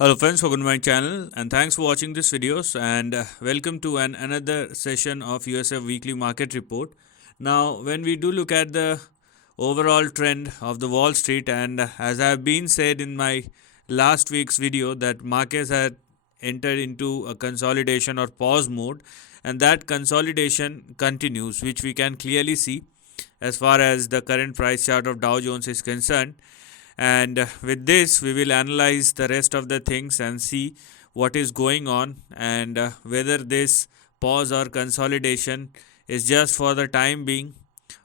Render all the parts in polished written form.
Hello friends, welcome to my channel and thanks for watching this videos and welcome to another session of USF Weekly Market Report. Now when we do look at the overall trend of the Wall Street, and as I have been said in my last week's video that markets had entered into a consolidation or pause mode, and that consolidation continues, which we can clearly see as far as the current price chart of Dow Jones is concerned. And with this, we will analyze the rest of the things and see what is going on and whether this pause or consolidation is just for the time being,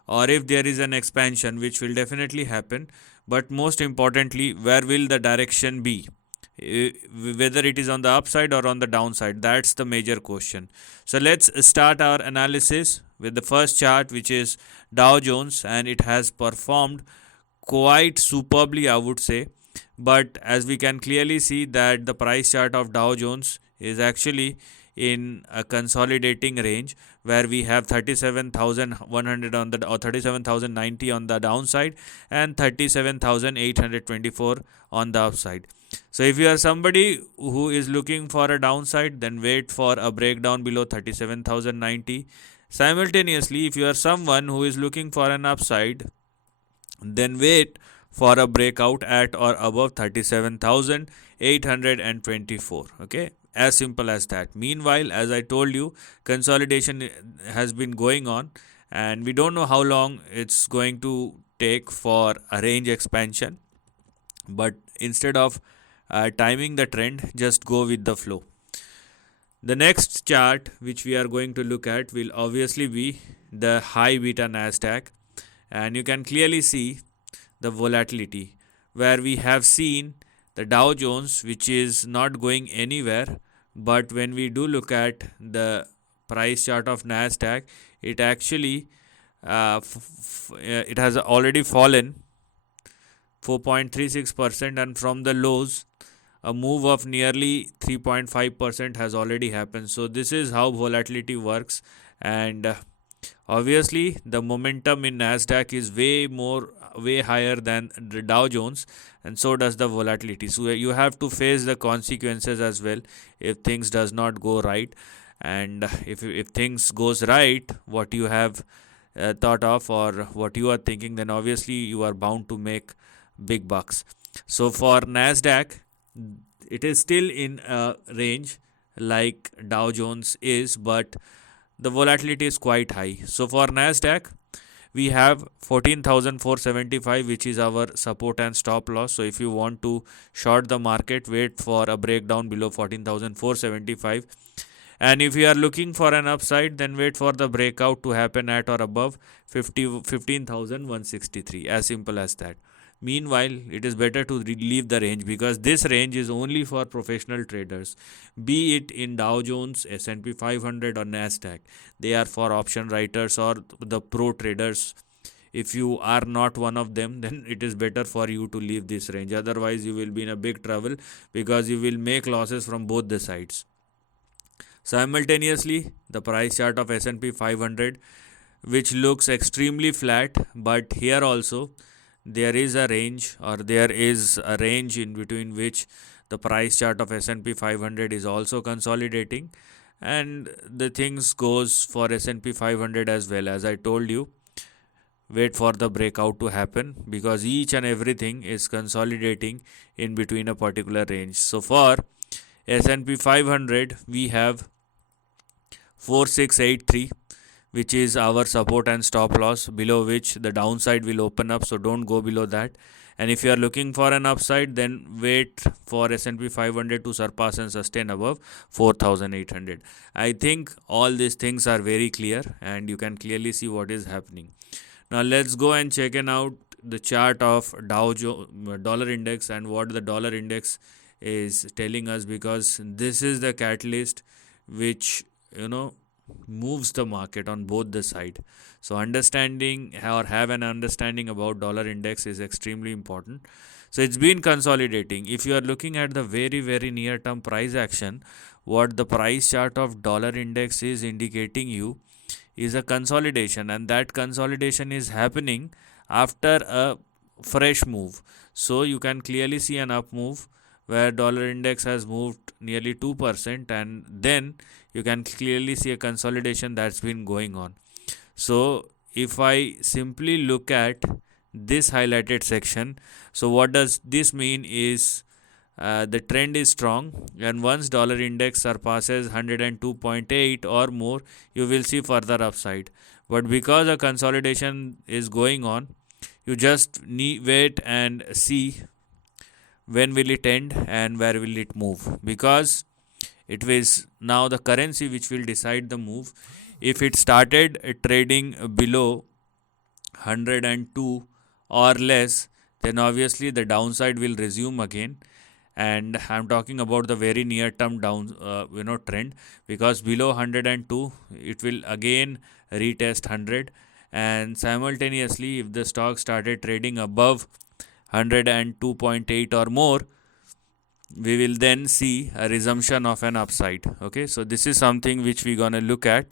or if there is an expansion, which will definitely happen. But most importantly, where will the direction be? Whether it is on the upside or on the downside, that's the major question. So let's start our analysis with the first chart, which is Dow Jones, and it has performed quite superbly, I would say. But as we can clearly see that the price chart of Dow Jones is actually in a consolidating range where we have 37,100 on the or 37,090 on the downside and 37,824 on the upside. So if you are somebody who is looking for a downside, then wait for a breakdown below 37,090. Simultaneously, if you are someone who is looking for an upside, then wait for a breakout at or above 37,824. Okay, as simple as that. Meanwhile, as I told you, consolidation has been going on and we don't know how long it's going to take for a range expansion, but instead of timing the trend, just go with the flow. The next chart which we are going to look at will obviously be the high beta Nasdaq, and you can clearly see the volatility where we have seen the Dow Jones, which is not going anywhere, but when we do look at the price chart of Nasdaq, it actually it has already fallen 4.36%, and from the lows a move of nearly 3.5% has already happened. So this is how volatility works, and obviously the momentum in Nasdaq is way higher than the Dow Jones, and so does the volatility. So you have to face the consequences as well if things does not go right, and if things goes right, what you have thought of or what you are thinking, then obviously you are bound to make big bucks. So for Nasdaq, it is still in a range like Dow Jones is, but the volatility is quite high. So for Nasdaq, we have 14,475, which is our support and stop loss. So if you want to short the market, wait for a breakdown below 14,475. And if you are looking for an upside, then wait for the breakout to happen at or above 15,163. As simple as that. Meanwhile, it is better to leave the range because this range is only for professional traders, be it in Dow Jones, S&P 500 or Nasdaq. They are for option writers or the pro traders. If you are not one of them, then it is better for you to leave this range. Otherwise, you will be in a big trouble because you will make losses from both the sides. Simultaneously, the price chart of S&P 500, which looks extremely flat, but here also there is a range in between which the price chart of S&P 500 is also consolidating, and the things goes for S&P 500 as well. As I told you, wait for the breakout to happen because each and everything is consolidating in between a particular range. So for S&P 500, we have 4683, which is our support and stop loss, below which the downside will open up, so don't go below that. And if you are looking for an upside, then wait for S&P 500 to surpass and sustain above 4,800. I think all these things are very clear and you can clearly see what is happening. Now let's go and check out the chart of Dow Jones dollar index and what the dollar index is telling us, because this is the catalyst which moves the market on both the side. So understanding or have an understanding about dollar index is extremely important. So it's been consolidating. If you are looking at the very near term price action, what the price chart of dollar index is indicating you is a consolidation, and that consolidation is happening after a fresh move. So you can clearly see an up move where dollar index has moved nearly 2%, and then you can clearly see a consolidation that's been going on. So if I simply look at this highlighted section, so what does this mean is the trend is strong, and once dollar index surpasses 102.8 or more, you will see further upside. But because a consolidation is going on, you just need wait and see when will it end and where will it move, because it is now the currency which will decide the move. If it started trading below 102 or less, then obviously the downside will resume again, and I'm talking about the very near term down trend, because below 102 it will again retest 100, and simultaneously if the stock started trading above 102.8 or more, we will then see a resumption of an upside. Okay, so this is something which we're going to look at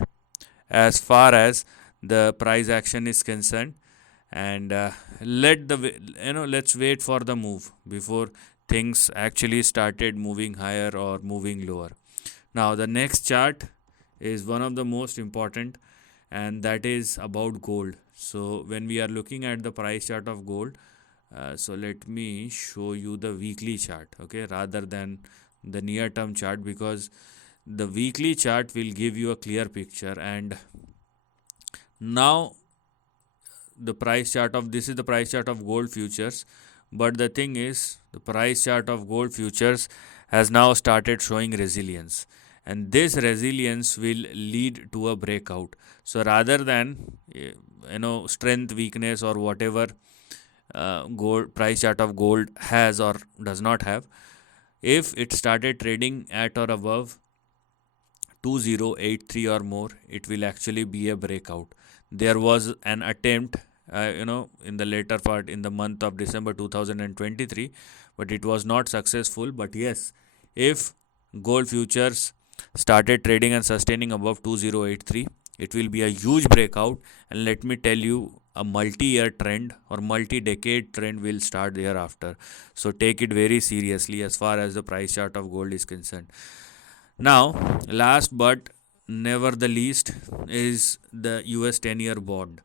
as far as the price action is concerned, and let's wait for the move before things actually started moving higher or moving lower. Now the next chart is one of the most important, and that is about gold. So when we are looking at the price chart of gold, so let me show you the weekly chart, okay, rather than the near term chart, because the weekly chart will give you a clear picture. And now the price chart of this is the price chart of gold futures, but the thing is the price chart of gold futures has now started showing resilience, and this resilience will lead to a breakout. So rather than strength, weakness, or whatever gold price chart of gold has or does not have, if it started trading at or above 2083 or more, it will actually be a breakout. There was an attempt in the later part in the month of December 2023, but it was not successful. But yes, if gold futures started trading and sustaining above 2083, it will be a huge breakout, and let me tell you, a multi-year trend or multi-decade trend will start thereafter. So take it very seriously as far as the price chart of gold is concerned. Now, last but never the least is the US 10-year bond.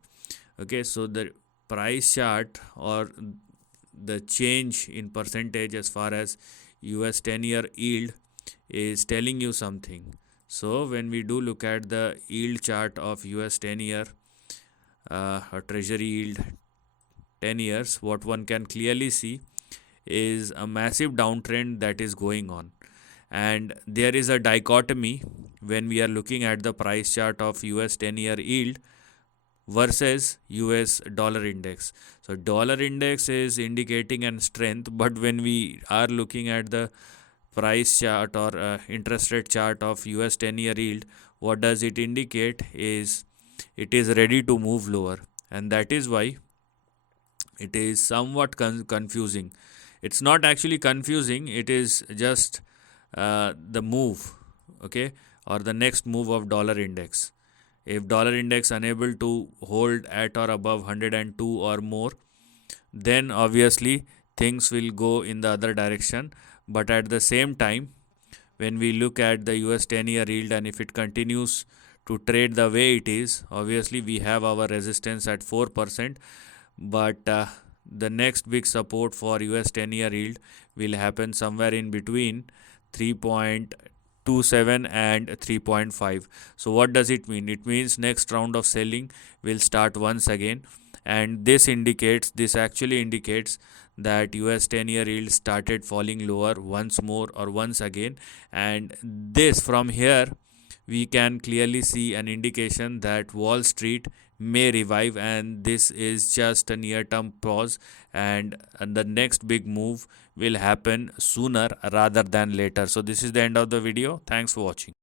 Okay, so the price chart or the change in percentage as far as US 10-year yield is telling you something. So when we do look at the yield chart of US 10-year or Treasury Yield 10 years, what one can clearly see is a massive downtrend that is going on. And there is a dichotomy when we are looking at the price chart of US 10-year yield versus US dollar index. So dollar index is indicating an strength, but when we are looking at the price chart or interest rate chart of US 10-year yield, what does it indicate is it is ready to move lower, and that is why it is somewhat confusing. It's not actually confusing, it is just the move, okay, or the next move of dollar index. If dollar index unable to hold at or above 102 or more, then obviously things will go in the other direction. But at the same time, when we look at the US 10-year yield, and if it continues to trade the way it is, obviously we have our resistance at 4%, but the next big support for US 10-year yield will happen somewhere in between 3.27 and 3.5. So what does it mean? It means next round of selling will start once again, and this actually indicates that US 10-year yield started falling lower once more or once again, and this from here we can clearly see an indication that Wall Street may revive, and this is just a near term pause, and the next big move will happen sooner rather than later. So this is the end of the video. Thanks for watching.